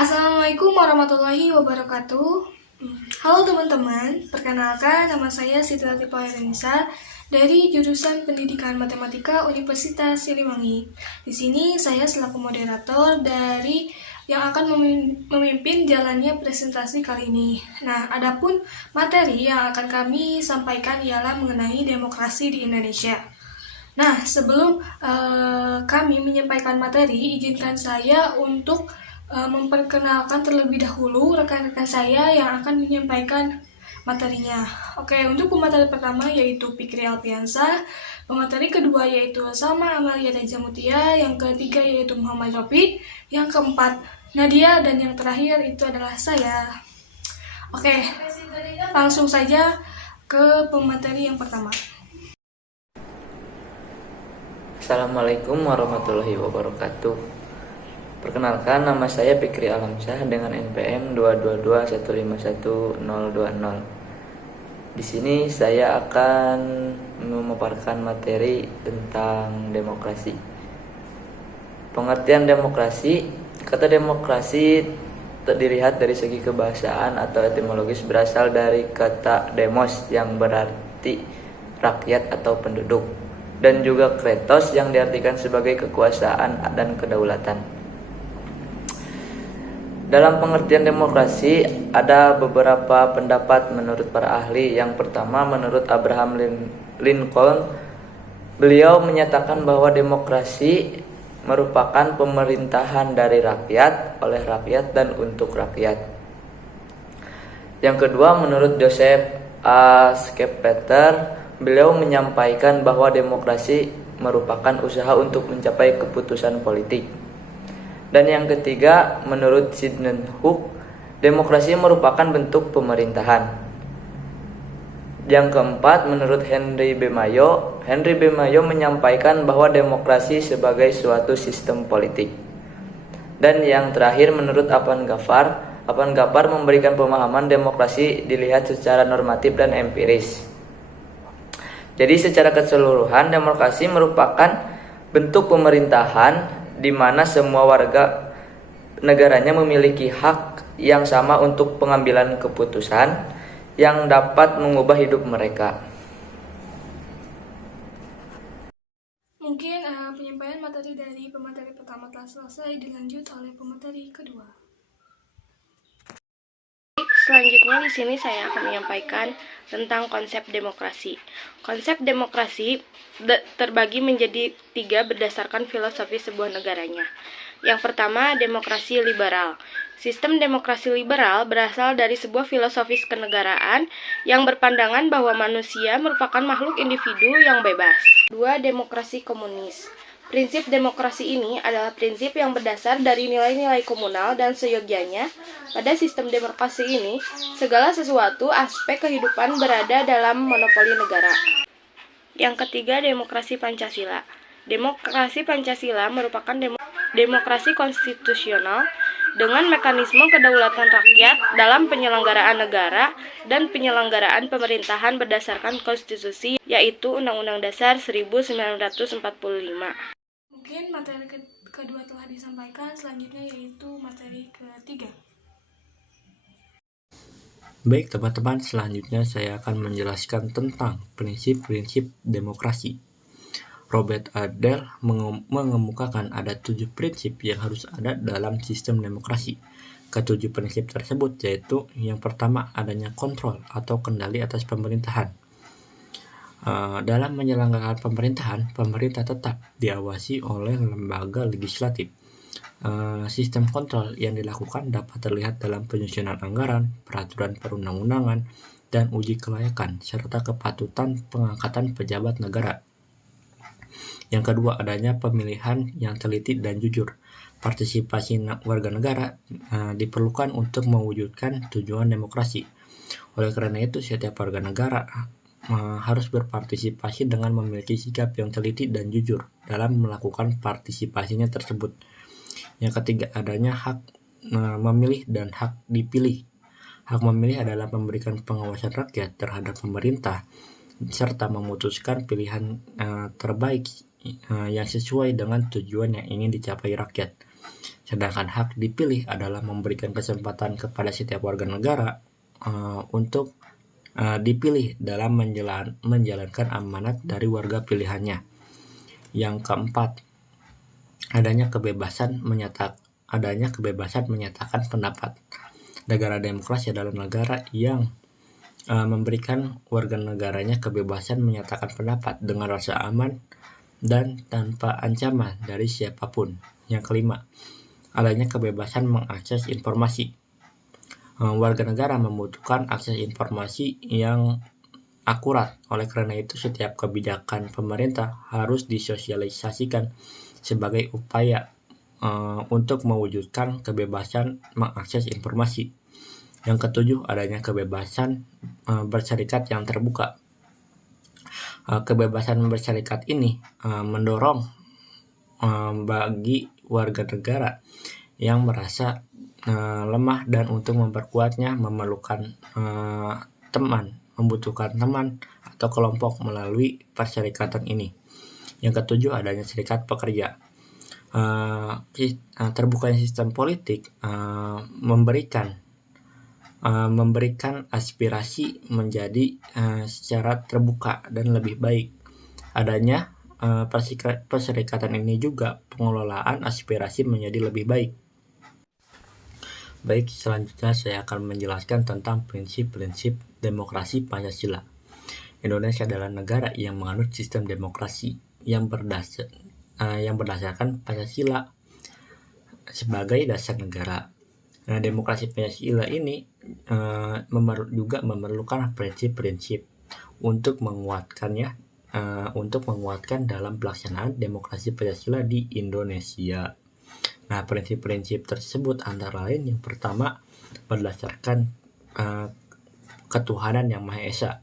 Assalamualaikum warahmatullahi wabarakatuh. Halo teman-teman, perkenalkan nama saya Siti Latifah Nisa dari jurusan Pendidikan Matematika Universitas Siliwangi. Di sini saya selaku moderator dari yang akan memimpin jalannya presentasi kali ini. Nah, adapun materi yang akan kami sampaikan ialah mengenai demokrasi di Indonesia. Nah, sebelum kami menyampaikan materi, izinkan saya untuk memperkenalkan terlebih dahulu rekan-rekan saya yang akan menyampaikan materinya. Oke, untuk pemateri pertama yaitu Fikri Alfiansa, pemateri kedua yaitu Salma Amalia Reza Mutia, yang ketiga yaitu Muhammad Rafiq, yang keempat Nadia, dan yang terakhir itu adalah saya. Oke, langsung saja ke pemateri yang pertama. Assalamualaikum warahmatullahi wabarakatuh. Perkenalkan, nama saya Fikri Alamsyah dengan NPM 222151020. Di sini saya akan memaparkan materi tentang demokrasi. Pengertian demokrasi, kata demokrasi dilihat dari segi kebahasaan atau etimologis berasal dari kata demos yang berarti rakyat atau penduduk, dan juga kretos yang diartikan sebagai kekuasaan dan kedaulatan. Dalam pengertian demokrasi, ada beberapa pendapat menurut para ahli. Yang pertama, menurut Abraham Lincoln, beliau menyatakan bahwa demokrasi merupakan pemerintahan dari rakyat, oleh rakyat, dan untuk rakyat. Yang kedua, menurut Joseph A. Schumpeter, beliau menyampaikan bahwa demokrasi merupakan usaha untuk mencapai keputusan politik. Dan yang ketiga, menurut Sidney Hook, demokrasi merupakan bentuk pemerintahan. Yang keempat, menurut Henry B. Mayo menyampaikan bahwa demokrasi sebagai suatu sistem politik. Dan yang terakhir, menurut Apan Gafar memberikan pemahaman demokrasi dilihat secara normatif dan empiris. Jadi secara keseluruhan, demokrasi merupakan bentuk pemerintahan di mana semua warga negaranya memiliki hak yang sama untuk pengambilan keputusan yang dapat mengubah hidup mereka. Mungkin penyampaian materi dari pemateri pertama telah selesai, dilanjut oleh pemateri kedua. Selanjutnya di sini saya akan menyampaikan tentang konsep demokrasi. Konsep demokrasi terbagi menjadi 3 berdasarkan filosofi sebuah negaranya. Yang pertama, demokrasi liberal. Sistem demokrasi liberal berasal dari sebuah filosofis kenegaraan yang berpandangan bahwa manusia merupakan makhluk individu yang bebas. 2. Demokrasi komunis. Prinsip demokrasi ini adalah prinsip yang berdasar dari nilai-nilai komunal dan seyogianya. Pada sistem demokrasi ini, segala sesuatu aspek kehidupan berada dalam monopoli negara. Yang ketiga, demokrasi Pancasila. Demokrasi Pancasila merupakan demokrasi konstitusional dengan mekanisme kedaulatan rakyat dalam penyelenggaraan negara dan penyelenggaraan pemerintahan berdasarkan konstitusi, yaitu Undang-Undang Dasar 1945. Mungkin materi kedua telah disampaikan, selanjutnya yaitu materi ketiga. Baik teman-teman, selanjutnya saya akan menjelaskan tentang prinsip-prinsip demokrasi. Robert Adler mengemukakan ada 7 prinsip yang harus ada dalam sistem demokrasi. Ketujuh prinsip tersebut yaitu yang pertama, adanya kontrol atau kendali atas pemerintahan. Dalam menyelenggarakan pemerintahan, pemerintah tetap diawasi oleh lembaga legislatif. Sistem kontrol yang dilakukan dapat terlihat dalam penyusunan anggaran, peraturan perundang-undangan, dan uji kelayakan, serta kepatutan pengangkatan pejabat negara. Yang kedua, adanya pemilihan yang teliti dan jujur. Partisipasi warga negara diperlukan untuk mewujudkan tujuan demokrasi. Oleh karena itu, setiap warga negara harus berpartisipasi dengan memiliki sikap yang teliti dan jujur dalam melakukan partisipasinya tersebut. Yang ketiga, adanya hak memilih dan hak dipilih. Hak memilih adalah memberikan pengawasan rakyat terhadap pemerintah serta memutuskan pilihan terbaik yang sesuai dengan tujuan yang ingin dicapai rakyat. Sedangkan hak dipilih adalah memberikan kesempatan kepada setiap warga negara untuk dipilih dalam menjalankan amanat dari warga pilihannya. Yang keempat, adanya kebebasan menyatakan pendapat. Negara demokrasi adalah negara yang memberikan warga negaranya kebebasan menyatakan pendapat dengan rasa aman dan tanpa ancaman dari siapapun. Yang kelima, adanya kebebasan mengakses informasi. Warga negara membutuhkan akses informasi yang akurat. Oleh karena itu, setiap kebijakan pemerintah harus disosialisasikan sebagai upaya untuk mewujudkan kebebasan mengakses informasi. Yang ketujuh, adanya kebebasan berserikat yang terbuka. Kebebasan berserikat ini mendorong bagi warga negara yang merasa lemah dan untuk memperkuatnya membutuhkan teman atau kelompok melalui perserikatan ini. Yang ketujuh, adanya serikat pekerja. Terbukanya sistem politik memberikan aspirasi menjadi secara terbuka dan lebih baik. Adanya perserikatan ini juga pengelolaan aspirasi menjadi lebih baik. Baik, selanjutnya saya akan menjelaskan tentang prinsip-prinsip demokrasi Pancasila. Indonesia adalah negara yang menganut sistem demokrasi yang berdasarkan Pancasila sebagai dasar negara. Nah, demokrasi Pancasila ini juga memerlukan prinsip-prinsip untuk menguatkan dalam pelaksanaan demokrasi Pancasila di Indonesia. Nah, prinsip-prinsip tersebut antara lain yang pertama, berdasarkan ketuhanan yang Maha Esa.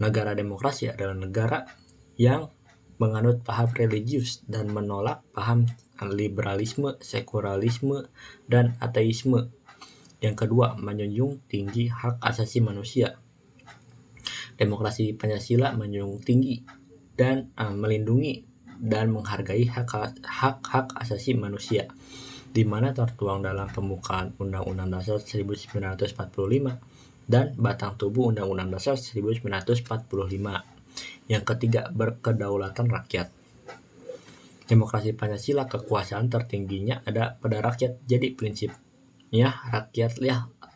Negara demokrasi adalah negara yang menganut paham religius dan menolak paham liberalisme, sekularisme, dan ateisme. Yang kedua, menjunjung tinggi hak asasi manusia. Demokrasi Pancasila menjunjung tinggi dan melindungi dan menghargai hak-hak asasi manusia, di mana tertuang dalam pembukaan Undang-Undang Dasar 1945 dan batang tubuh Undang-Undang Dasar 1945. Yang ketiga, berkedaulatan rakyat. Demokrasi Pancasila, kekuasaan tertingginya ada pada rakyat. Jadi prinsipnya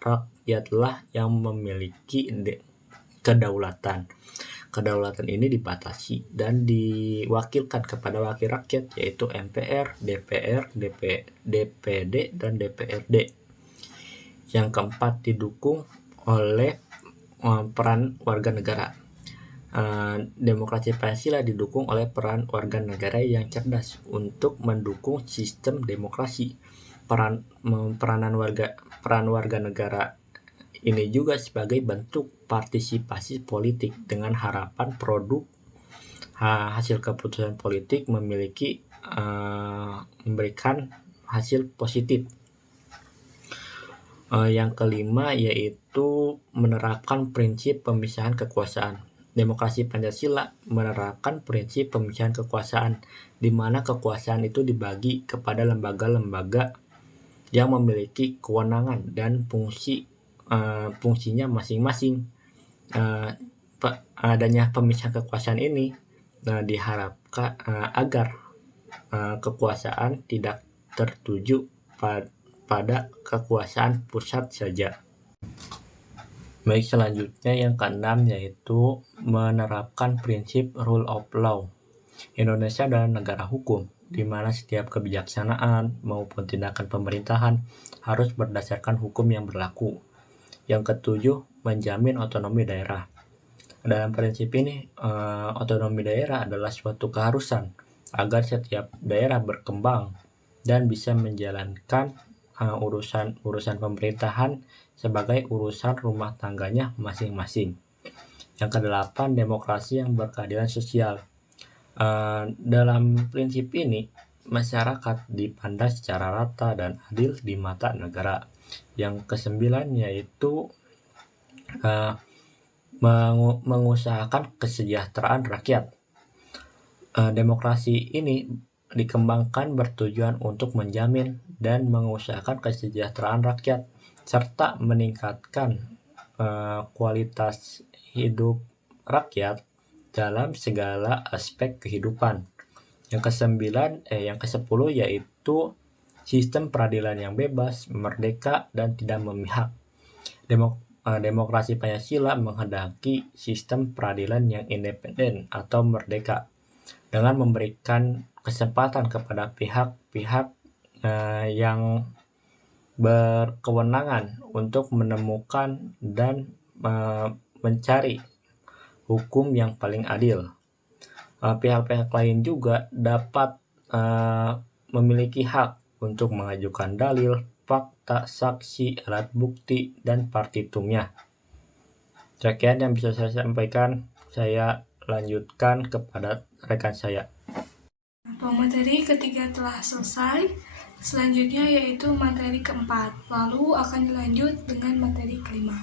rakyatlah yang memiliki kedaulatan. Kedaulatan ini dibatasi dan diwakilkan kepada wakil rakyat, yaitu MPR, DPR, DPD, dan DPRD. Yang keempat, didukung oleh peran warga negara. Demokrasi Pancasila didukung oleh peran warga negara yang cerdas untuk mendukung sistem demokrasi. Peran warga negara ini juga sebagai bentuk partisipasi politik dengan harapan produk hasil keputusan politik memberikan hasil positif. Yang kelima yaitu menerapkan prinsip pemisahan kekuasaan. Demokrasi Pancasila menerapkan prinsip pemisahan kekuasaan, di mana kekuasaan itu dibagi kepada lembaga-lembaga yang memiliki kewenangan dan fungsinya masing-masing. Adanya pemisahan kekuasaan ini diharapkan agar kekuasaan tidak tertuju pada kekuasaan pusat saja. Baik, selanjutnya yang keenam yaitu menerapkan prinsip rule of law. Indonesia adalah negara hukum, di mana setiap kebijaksanaan maupun tindakan pemerintahan harus berdasarkan hukum yang berlaku. Yang ketujuh, menjamin otonomi daerah. Dalam prinsip ini, otonomi daerah adalah suatu keharusan agar setiap daerah berkembang dan bisa menjalankan urusan pemerintahan sebagai urusan rumah tangganya masing-masing. Yang kedelapan, demokrasi yang berkeadilan sosial. Dalam prinsip ini, masyarakat dipandang secara rata dan adil di mata negara. Yang kesembilan yaitu mengusahakan kesejahteraan rakyat. Demokrasi ini dikembangkan bertujuan untuk menjamin dan mengusahakan kesejahteraan rakyat serta meningkatkan kualitas hidup rakyat dalam segala aspek kehidupan. Yang ke-10 yaitu sistem peradilan yang bebas, merdeka, dan tidak memihak. Demokrasi Pancasila menghendaki sistem peradilan yang independen atau merdeka dengan memberikan kesempatan kepada pihak-pihak yang berkewenangan untuk menemukan dan mencari hukum yang paling adil. Pihak-pihak lain juga dapat memiliki hak untuk mengajukan dalil, fakta, saksi, alat bukti, dan partitumnya. Sekian yang bisa saya sampaikan. Saya lanjutkan kepada rekan saya. Materi ketiga telah selesai. Selanjutnya yaitu materi keempat. Lalu akan dilanjut dengan materi kelima.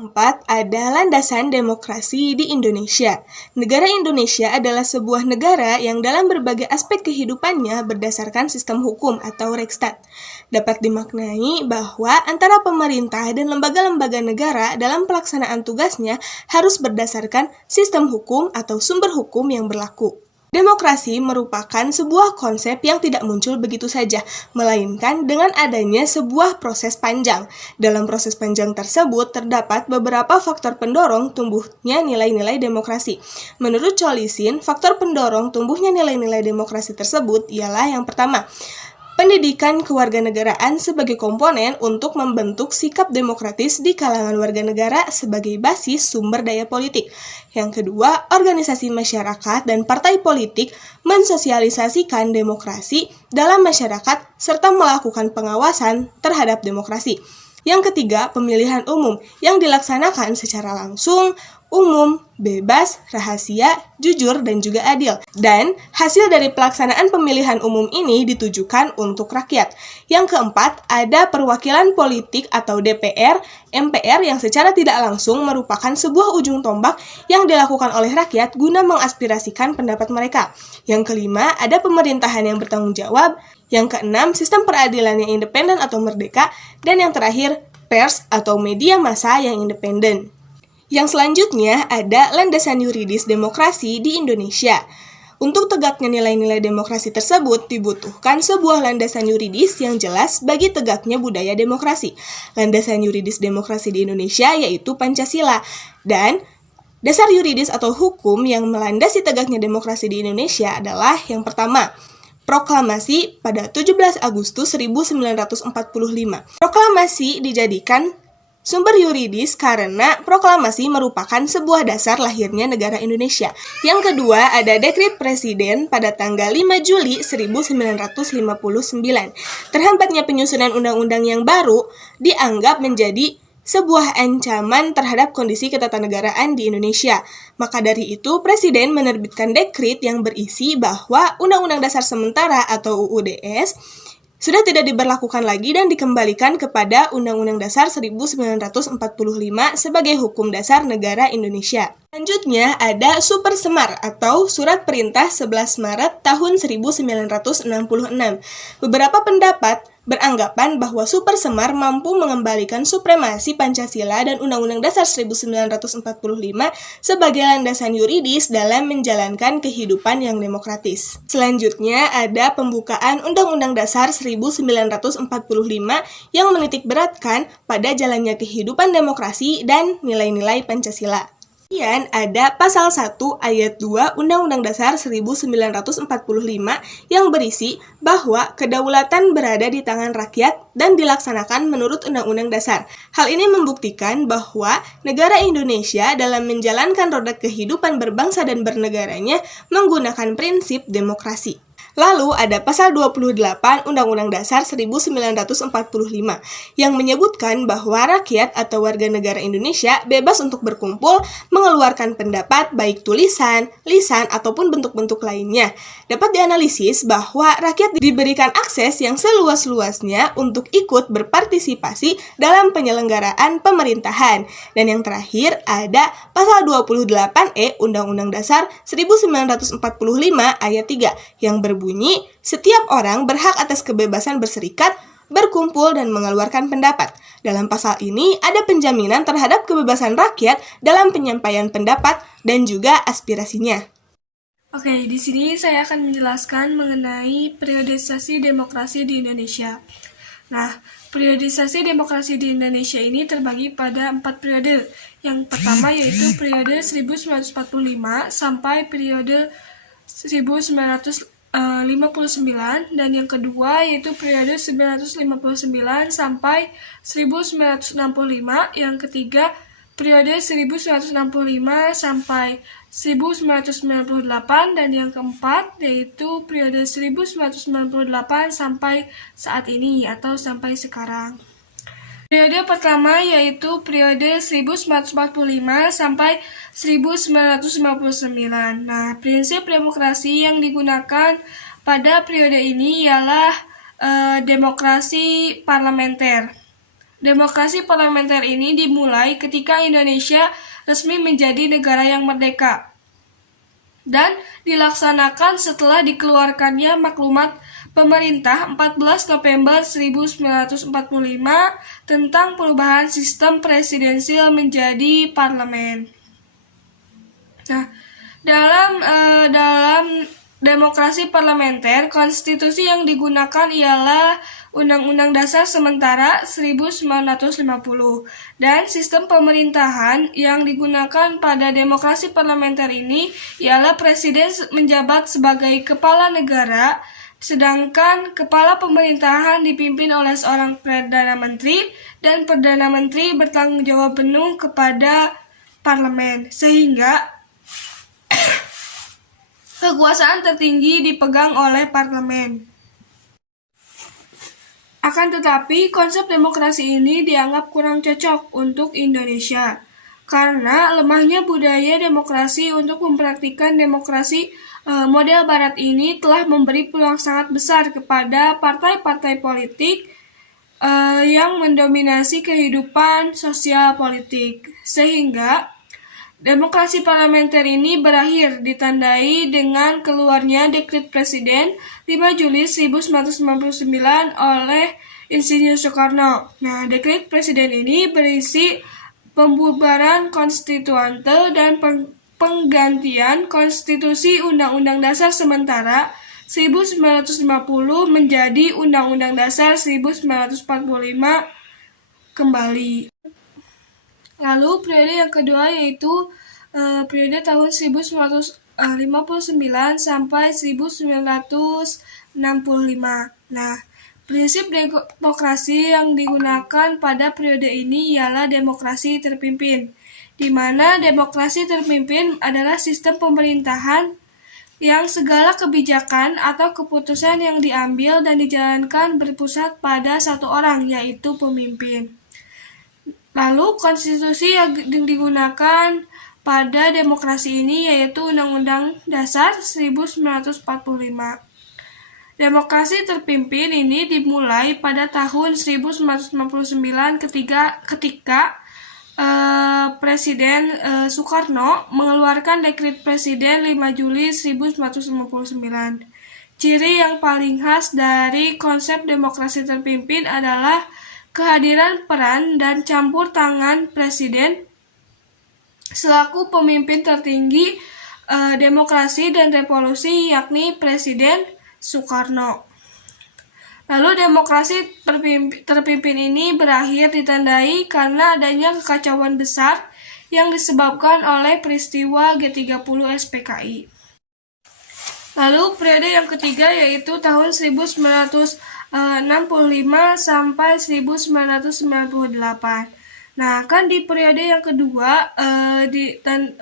Keempat, ada landasan demokrasi di Indonesia. Negara Indonesia adalah sebuah negara yang dalam berbagai aspek kehidupannya berdasarkan sistem hukum atau Reichsstaat. Dapat dimaknai bahwa antara pemerintah dan lembaga-lembaga negara dalam pelaksanaan tugasnya harus berdasarkan sistem hukum atau sumber hukum yang berlaku. Demokrasi merupakan sebuah konsep yang tidak muncul begitu saja, melainkan dengan adanya sebuah proses panjang. Dalam proses panjang tersebut, terdapat beberapa faktor pendorong tumbuhnya nilai-nilai demokrasi. Menurut Cholisin, faktor pendorong tumbuhnya nilai-nilai demokrasi tersebut ialah yang pertama, pendidikan kewarganegaraan sebagai komponen untuk membentuk sikap demokratis di kalangan warga negara sebagai basis sumber daya politik. Yang kedua, organisasi masyarakat dan partai politik mensosialisasikan demokrasi dalam masyarakat serta melakukan pengawasan terhadap demokrasi. Yang ketiga, pemilihan umum yang dilaksanakan secara langsung, umum, bebas, rahasia, jujur, dan juga adil. Dan hasil dari pelaksanaan pemilihan umum ini ditujukan untuk rakyat. Yang keempat, ada perwakilan politik atau DPR, MPR yang secara tidak langsung merupakan sebuah ujung tombak yang dilakukan oleh rakyat guna mengaspirasikan pendapat mereka. Yang kelima, ada pemerintahan yang bertanggung jawab. Yang keenam, sistem peradilan yang independen atau merdeka. Dan yang terakhir, pers atau media massa yang independen. Yang selanjutnya ada landasan yuridis demokrasi di Indonesia. Untuk tegaknya nilai-nilai demokrasi tersebut dibutuhkan sebuah landasan yuridis yang jelas bagi tegaknya budaya demokrasi. Landasan yuridis demokrasi di Indonesia yaitu Pancasila. Dan dasar yuridis atau hukum yang melandasi tegaknya demokrasi di Indonesia adalah yang pertama, Proklamasi pada 17 Agustus 1945. Proklamasi dijadikan sumber yuridis karena proklamasi merupakan sebuah dasar lahirnya negara Indonesia. Yang kedua, ada Dekret Presiden pada tanggal 5 Juli 1959. Terhambatnya penyusunan undang-undang yang baru dianggap menjadi sebuah ancaman terhadap kondisi ketatanegaraan di Indonesia. Maka dari itu, Presiden menerbitkan dekret yang berisi bahwa Undang-Undang Dasar Sementara atau UUDS sudah tidak diberlakukan lagi dan dikembalikan kepada Undang-Undang Dasar 1945 sebagai hukum dasar negara Indonesia. Selanjutnya ada Super Semar atau Surat Perintah 11 Maret tahun 1966. Beberapa pendapat beranggapan bahwa Super Semar mampu mengembalikan supremasi Pancasila dan Undang-Undang Dasar 1945 sebagai landasan yuridis dalam menjalankan kehidupan yang demokratis. Selanjutnya ada pembukaan Undang-Undang Dasar 1945 yang menitikberatkan pada jalannya kehidupan demokrasi dan nilai-nilai Pancasila. Kemudian ada Pasal 1 Ayat 2 Undang-Undang Dasar 1945 yang berisi bahwa kedaulatan berada di tangan rakyat dan dilaksanakan menurut Undang-Undang Dasar. Hal ini membuktikan bahwa negara Indonesia dalam menjalankan roda kehidupan berbangsa dan bernegaranya menggunakan prinsip demokrasi. Lalu ada pasal 28 Undang-Undang Dasar 1945 yang menyebutkan bahwa rakyat atau warga negara Indonesia bebas untuk berkumpul, mengeluarkan pendapat baik tulisan, lisan, ataupun bentuk-bentuk lainnya. Dapat dianalisis bahwa rakyat diberikan akses yang seluas-luasnya untuk ikut berpartisipasi dalam penyelenggaraan pemerintahan. Dan yang terakhir ada pasal 28E Undang-Undang Dasar 1945 ayat 3 yang berbunyi, setiap orang berhak atas kebebasan berserikat, berkumpul, dan mengeluarkan pendapat. Dalam pasal ini ada penjaminan terhadap kebebasan rakyat dalam penyampaian pendapat dan juga aspirasinya. Oke, di sini saya akan menjelaskan mengenai periodisasi demokrasi di Indonesia. Nah, periodisasi demokrasi di Indonesia ini terbagi pada 4 periode. Yang pertama yaitu periode 1945 sampai periode 1959, dan yang kedua yaitu periode 1959 sampai 1965, yang ketiga periode 1965 sampai 1998, dan yang keempat yaitu periode 1998 sampai saat ini atau sampai sekarang. Periode pertama yaitu periode 1945 sampai 1959. Nah, prinsip demokrasi yang digunakan pada periode ini ialah demokrasi parlementer. Demokrasi parlementer ini dimulai ketika Indonesia resmi menjadi negara yang merdeka dan dilaksanakan setelah dikeluarkannya maklumat pemerintah 14 November 1945 tentang perubahan sistem presidensial menjadi parlemen. Nah, dalam demokrasi parlementer, konstitusi yang digunakan ialah Undang-Undang Dasar Sementara 1950, dan sistem pemerintahan yang digunakan pada demokrasi parlementer ini ialah presiden menjabat sebagai kepala negara, sedangkan kepala pemerintahan dipimpin oleh seorang Perdana Menteri, dan Perdana Menteri bertanggung jawab penuh kepada parlemen, sehingga kekuasaan tertinggi dipegang oleh parlemen. Akan tetapi, konsep demokrasi ini dianggap kurang cocok untuk Indonesia, karena lemahnya budaya demokrasi untuk mempraktikkan demokrasi model barat ini telah memberi peluang sangat besar kepada partai-partai politik yang mendominasi kehidupan sosial politik, sehingga demokrasi parlementer ini berakhir ditandai dengan keluarnya Dekret Presiden 5 Juli 1999 oleh Insinyur Soekarno. Nah, Dekret Presiden ini berisi pembubaran konstituante dan penggantian konstitusi Undang-Undang Dasar Sementara 1950 menjadi Undang-Undang Dasar 1945 kembali. Lalu periode yang kedua yaitu periode tahun 1959 sampai 1965. Nah, prinsip demokrasi yang digunakan pada periode ini ialah demokrasi terpimpin, di mana demokrasi terpimpin adalah sistem pemerintahan yang segala kebijakan atau keputusan yang diambil dan dijalankan berpusat pada satu orang, yaitu pemimpin. Lalu, konstitusi yang digunakan pada demokrasi ini yaitu Undang-Undang Dasar 1945. Demokrasi terpimpin ini dimulai pada tahun 1959 ketika Presiden Soekarno mengeluarkan Dekret Presiden 5 Juli 1959. Ciri yang paling khas dari konsep demokrasi terpimpin adalah kehadiran peran dan campur tangan Presiden selaku pemimpin tertinggi demokrasi dan revolusi, yakni Presiden Soekarno. Lalu demokrasi terpimpin ini berakhir ditandai karena adanya kekacauan besar yang disebabkan oleh peristiwa G30 SPKI. Lalu periode yang ketiga yaitu tahun 1965 sampai 1998. Nah, kan di periode yang kedua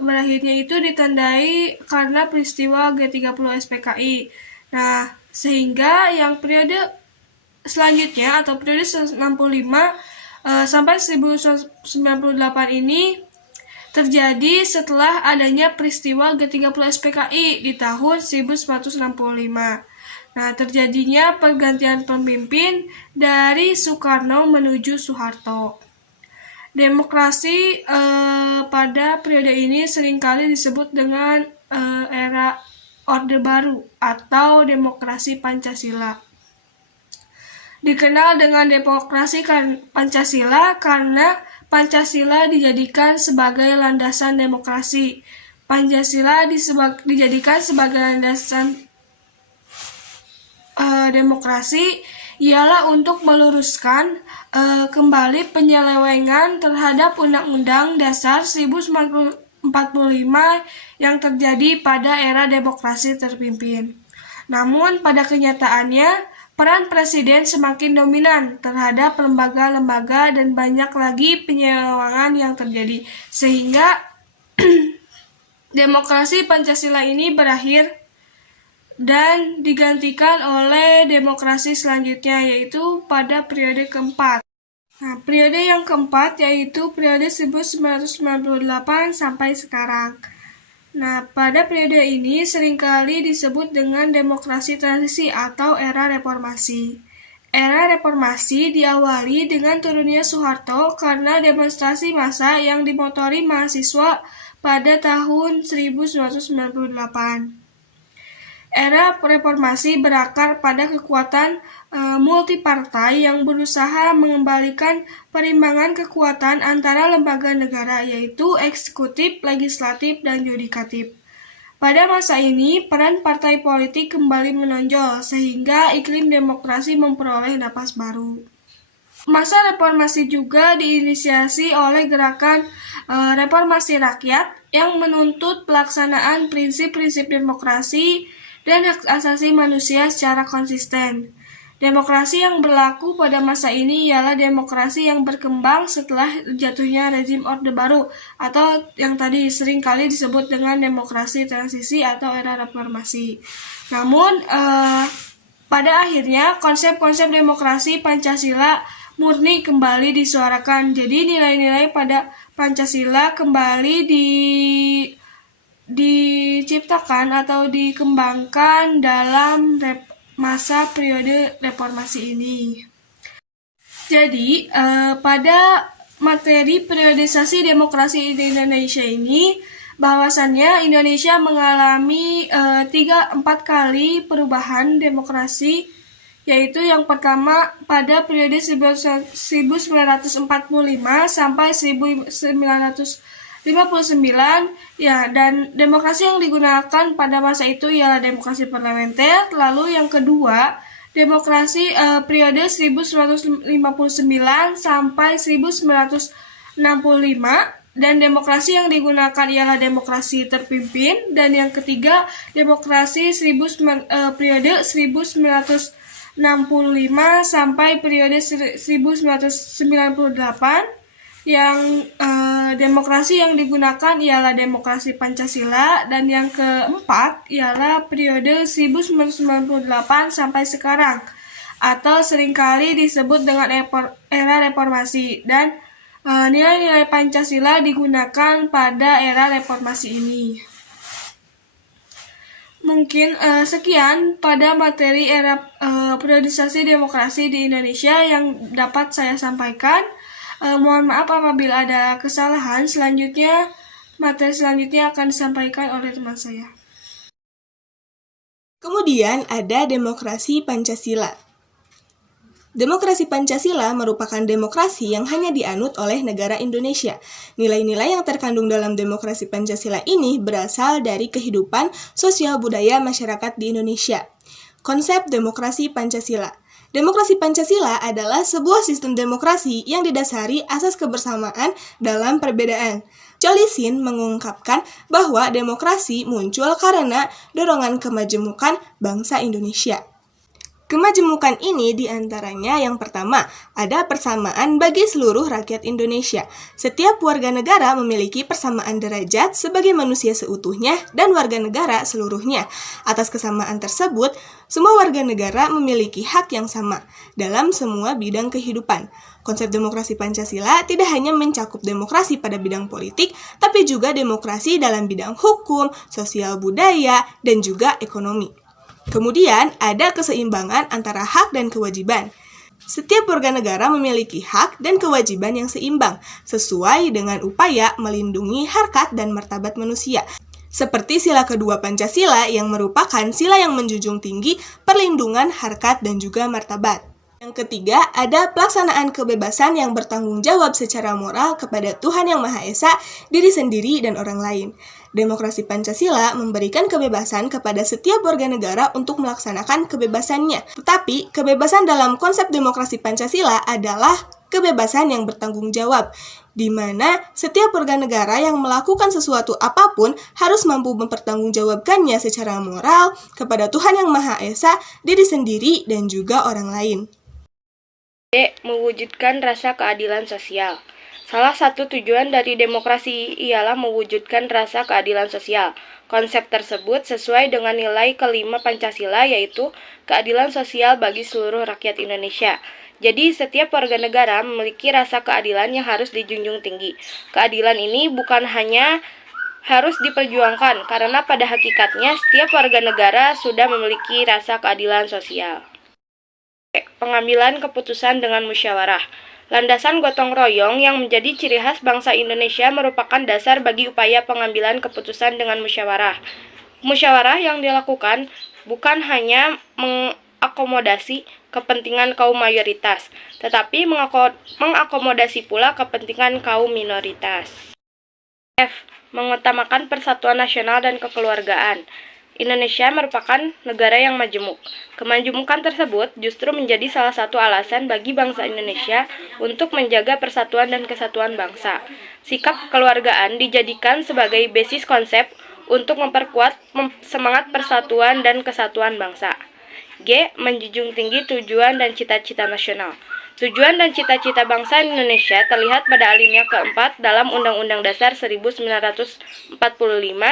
berakhirnya itu ditandai karena peristiwa G30 SPKI. Nah, Sehingga yang periode selanjutnya atau periode 65 sampai 1998 ini terjadi setelah adanya peristiwa G30 SPKI di tahun 1965. Nah, terjadinya pergantian pemimpin dari Soekarno menuju Soeharto. Demokrasi pada periode ini seringkali disebut dengan era Orde Baru atau demokrasi Pancasila. Dikenal dengan demokrasi Pancasila karena Pancasila dijadikan sebagai landasan demokrasi. Pancasila dijadikan sebagai landasan demokrasi ialah untuk meluruskan kembali penyelewengan terhadap Undang-Undang Dasar 1945 yang terjadi pada era demokrasi terpimpin. Namun pada kenyataannya, peran presiden semakin dominan terhadap lembaga-lembaga dan banyak lagi penyelewengan yang terjadi, sehingga demokrasi Pancasila ini berakhir dan digantikan oleh demokrasi selanjutnya, yaitu pada periode keempat. Nah, periode yang keempat yaitu periode 1998 sampai sekarang. Nah, pada periode ini seringkali disebut dengan demokrasi transisi atau era reformasi. Era reformasi diawali dengan turunnya Soeharto karena demonstrasi massa yang dimotori mahasiswa pada tahun 1998. Era reformasi berakar pada kekuatan multipartai yang berusaha mengembalikan perimbangan kekuatan antara lembaga negara, yaitu eksekutif, legislatif, dan yudikatif. Pada masa ini, peran partai politik kembali menonjol, sehingga iklim demokrasi memperoleh napas baru. Masa reformasi juga diinisiasi oleh gerakan reformasi rakyat yang menuntut pelaksanaan prinsip-prinsip demokrasi dan hak asasi manusia secara konsisten. Demokrasi yang berlaku pada masa ini ialah demokrasi yang berkembang setelah jatuhnya rezim Orde Baru atau yang tadi sering kali disebut dengan demokrasi transisi atau era reformasi. Namun, pada akhirnya konsep-konsep demokrasi Pancasila murni kembali disuarakan. Jadi nilai-nilai pada Pancasila kembali diciptakan atau dikembangkan dalam masa periode reformasi ini. Jadi, pada materi periodisasi demokrasi di Indonesia ini, bahwasannya Indonesia mengalami 3-4 kali perubahan demokrasi, yaitu yang pertama pada periode 1945 sampai 1959, ya, dan demokrasi yang digunakan pada masa itu ialah demokrasi parlementer. Lalu yang kedua, demokrasi periode 1959 sampai 1965, dan demokrasi yang digunakan ialah demokrasi terpimpin. Dan yang ketiga, demokrasi periode 1965 sampai periode 1998, yang demokrasi yang digunakan ialah demokrasi Pancasila. Dan yang keempat ialah periode 1998 sampai sekarang atau seringkali disebut dengan era reformasi. Dan nilai-nilai Pancasila digunakan pada era reformasi ini. Mungkin sekian pada materi era periodisasi demokrasi di Indonesia yang dapat saya sampaikan. Mohon maaf apabila ada kesalahan. Selanjutnya, materi selanjutnya akan disampaikan oleh teman saya. Kemudian ada demokrasi Pancasila. Demokrasi Pancasila merupakan demokrasi yang hanya dianut oleh negara Indonesia. Nilai-nilai yang terkandung dalam demokrasi Pancasila ini berasal dari kehidupan sosial budaya masyarakat di Indonesia. Konsep demokrasi Pancasila. Demokrasi Pancasila adalah sebuah sistem demokrasi yang didasari asas kebersamaan dalam perbedaan. Cholisin mengungkapkan bahwa demokrasi muncul karena dorongan kemajemukan bangsa Indonesia. Kemajemukan ini diantaranya yang pertama, ada persamaan bagi seluruh rakyat Indonesia. Setiap warga negara memiliki persamaan derajat sebagai manusia seutuhnya dan warga negara seluruhnya. Atas kesamaan tersebut, semua warga negara memiliki hak yang sama dalam semua bidang kehidupan. Konsep demokrasi Pancasila tidak hanya mencakup demokrasi pada bidang politik, tapi juga demokrasi dalam bidang hukum, sosial budaya, dan juga ekonomi. Kemudian, ada keseimbangan antara hak dan kewajiban. Setiap warga negara memiliki hak dan kewajiban yang seimbang, sesuai dengan upaya melindungi harkat dan martabat manusia. Seperti sila kedua Pancasila yang merupakan sila yang menjunjung tinggi perlindungan harkat dan juga martabat. Yang ketiga, ada pelaksanaan kebebasan yang bertanggung jawab secara moral kepada Tuhan Yang Maha Esa, diri sendiri, dan orang lain. Demokrasi Pancasila memberikan kebebasan kepada setiap warga negara untuk melaksanakan kebebasannya. Tetapi, kebebasan dalam konsep demokrasi Pancasila adalah kebebasan yang bertanggung jawab, di mana setiap warga negara yang melakukan sesuatu apapun harus mampu mempertanggungjawabkannya secara moral kepada Tuhan Yang Maha Esa, diri sendiri, dan juga orang lain. D. Mewujudkan rasa keadilan sosial. Salah satu tujuan dari demokrasi ialah mewujudkan rasa keadilan sosial. Konsep tersebut sesuai dengan nilai kelima Pancasila, yaitu keadilan sosial bagi seluruh rakyat Indonesia. Jadi, setiap warga negara memiliki rasa keadilan yang harus dijunjung tinggi. Keadilan ini bukan hanya harus diperjuangkan, karena pada hakikatnya setiap warga negara sudah memiliki rasa keadilan sosial. Pengambilan keputusan dengan musyawarah. Landasan gotong royong yang menjadi ciri khas bangsa Indonesia merupakan dasar bagi upaya pengambilan keputusan dengan musyawarah. Musyawarah yang dilakukan bukan hanya mengakomodasi kepentingan kaum mayoritas, tetapi mengakomodasi pula kepentingan kaum minoritas. F. Mengutamakan persatuan nasional dan kekeluargaan. Indonesia merupakan negara yang majemuk. Kemajemukan tersebut justru menjadi salah satu alasan bagi bangsa Indonesia untuk menjaga persatuan dan kesatuan bangsa. Sikap kekeluargaan dijadikan sebagai basis konsep untuk memperkuat semangat persatuan dan kesatuan bangsa. G. Menjunjung tinggi tujuan dan cita-cita nasional. Tujuan dan cita-cita bangsa Indonesia terlihat pada alinea keempat dalam Undang-Undang Dasar 1945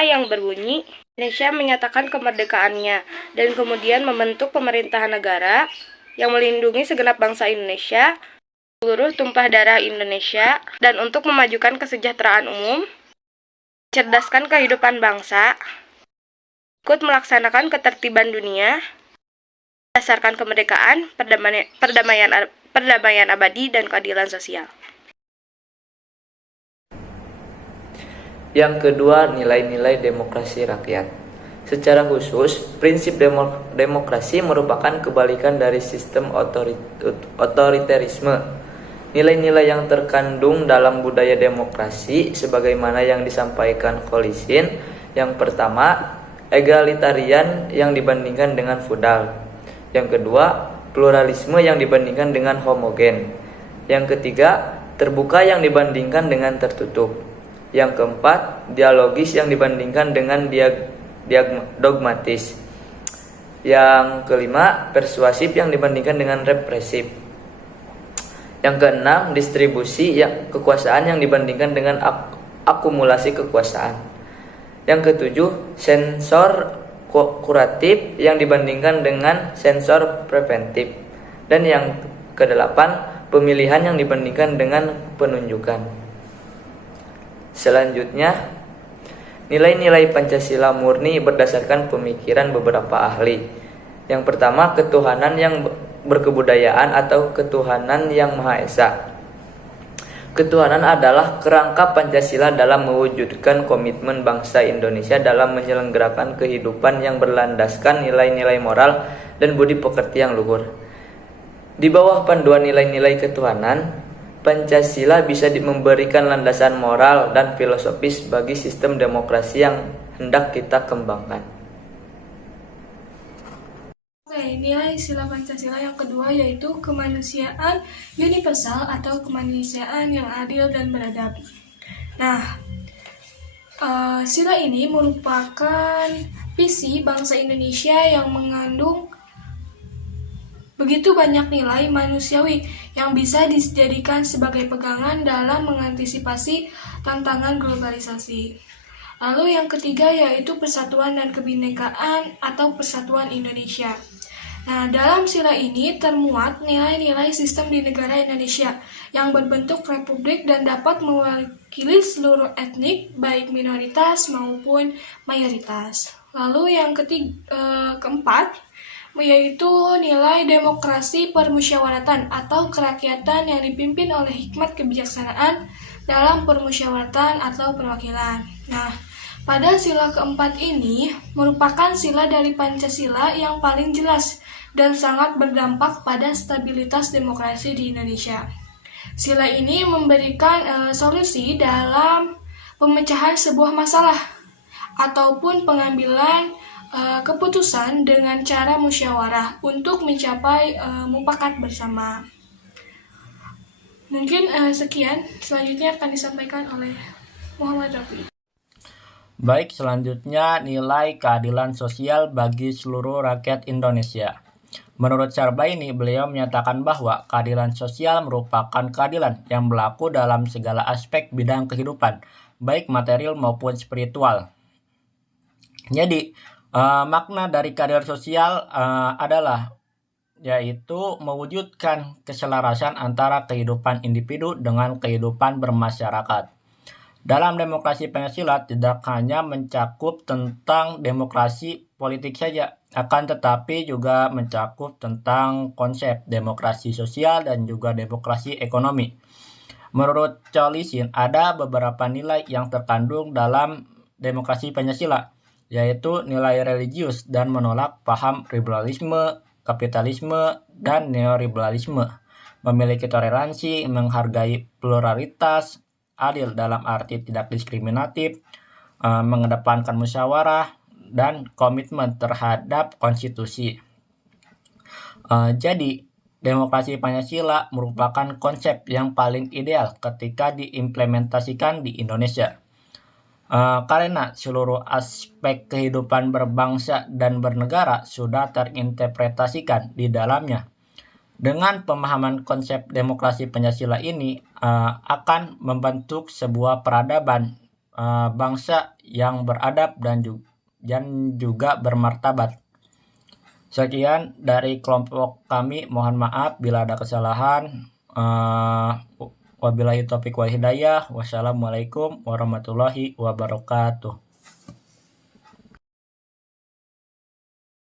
yang berbunyi, Indonesia menyatakan kemerdekaannya dan kemudian membentuk pemerintahan negara yang melindungi segenap bangsa Indonesia, seluruh tumpah darah Indonesia, dan untuk memajukan kesejahteraan umum, mencerdaskan kehidupan bangsa, ikut melaksanakan ketertiban dunia, berdasarkan kemerdekaan, perdamaian abadi, dan keadilan sosial. Yang kedua, nilai-nilai demokrasi rakyat. Secara khusus, prinsip demokrasi merupakan kebalikan dari sistem otoriterisme. Nilai-nilai yang terkandung dalam budaya demokrasi sebagaimana yang disampaikan Kolisin. Yang pertama, egalitarian yang dibandingkan dengan feudal. Yang kedua, pluralisme yang dibandingkan dengan homogen. Yang ketiga, terbuka yang dibandingkan dengan tertutup. Yang keempat, dialogis yang dibandingkan dengan dogmatis. Yang kelima, persuasif yang dibandingkan dengan represif. Yang keenam, distribusi kekuasaan yang dibandingkan dengan akumulasi kekuasaan. Yang ketujuh, sensor kuratif yang dibandingkan dengan sensor preventif. Dan yang kedelapan, pemilihan yang dibandingkan dengan penunjukan. Selanjutnya, nilai-nilai Pancasila murni berdasarkan pemikiran beberapa ahli. Yang pertama, ketuhanan yang berkebudayaan atau ketuhanan yang Maha Esa. Ketuhanan adalah kerangka Pancasila dalam mewujudkan komitmen bangsa Indonesia dalam menyelenggarakan kehidupan yang berlandaskan nilai-nilai moral dan budi pekerti yang luhur. Di bawah panduan nilai-nilai ketuhanan, Pancasila bisa memberikan landasan moral dan filosofis bagi sistem demokrasi yang hendak kita kembangkan. Oke, nilai sila Pancasila yang kedua yaitu kemanusiaan universal atau kemanusiaan yang adil dan beradab. Nah, sila ini merupakan visi bangsa Indonesia yang mengandung Begitu banyak nilai manusiawi yang bisa dijadikan sebagai pegangan dalam mengantisipasi tantangan globalisasi. Lalu yang ketiga yaitu persatuan dan kebinekaan atau persatuan Indonesia. Nah, dalam sila ini termuat nilai-nilai sistem di negara Indonesia yang berbentuk republik dan dapat mewakili seluruh etnik, baik minoritas maupun mayoritas. Lalu yang keempat, yaitu nilai demokrasi permusyawaratan atau kerakyatan yang dipimpin oleh hikmat kebijaksanaan dalam permusyawaratan atau perwakilan. Nah, pada sila keempat ini merupakan sila dari Pancasila yang paling jelas dan sangat berdampak pada stabilitas demokrasi di Indonesia. Sila ini memberikan solusi dalam pemecahan sebuah masalah ataupun pengambilan keputusan dengan cara musyawarah untuk mencapai mufakat bersama. Mungkin sekian, selanjutnya akan disampaikan oleh Muhammad Rafi. Baik, selanjutnya nilai keadilan sosial bagi seluruh rakyat Indonesia. Menurut Syarbaini, beliau menyatakan bahwa keadilan sosial merupakan keadilan yang berlaku dalam segala aspek bidang kehidupan, baik material maupun spiritual. Jadi, makna dari keadilan sosial adalah yaitu mewujudkan keselarasan antara kehidupan individu dengan kehidupan bermasyarakat. Dalam demokrasi Pancasila tidak hanya mencakup tentang demokrasi politik saja, akan tetapi juga mencakup tentang konsep demokrasi sosial dan juga demokrasi ekonomi. Menurut Cholisin, ada beberapa nilai yang terkandung dalam demokrasi Pancasila, yaitu nilai religius dan menolak paham liberalisme, kapitalisme, dan neoliberalisme, memiliki toleransi, menghargai pluralitas, adil dalam arti tidak diskriminatif, mengedepankan musyawarah, dan komitmen terhadap konstitusi. Jadi, demokrasi Pancasila merupakan konsep yang paling ideal ketika diimplementasikan di Indonesia. Karena seluruh aspek kehidupan berbangsa dan bernegara sudah terinterpretasikan di dalamnya. Dengan pemahaman konsep demokrasi Pancasila ini akan membentuk sebuah peradaban bangsa yang beradab dan juga bermartabat. Sekian dari kelompok kami, mohon maaf bila ada kesalahan. Wabillahi taufiq wal hidayah. Wassalamualaikum warahmatullahi wabarakatuh.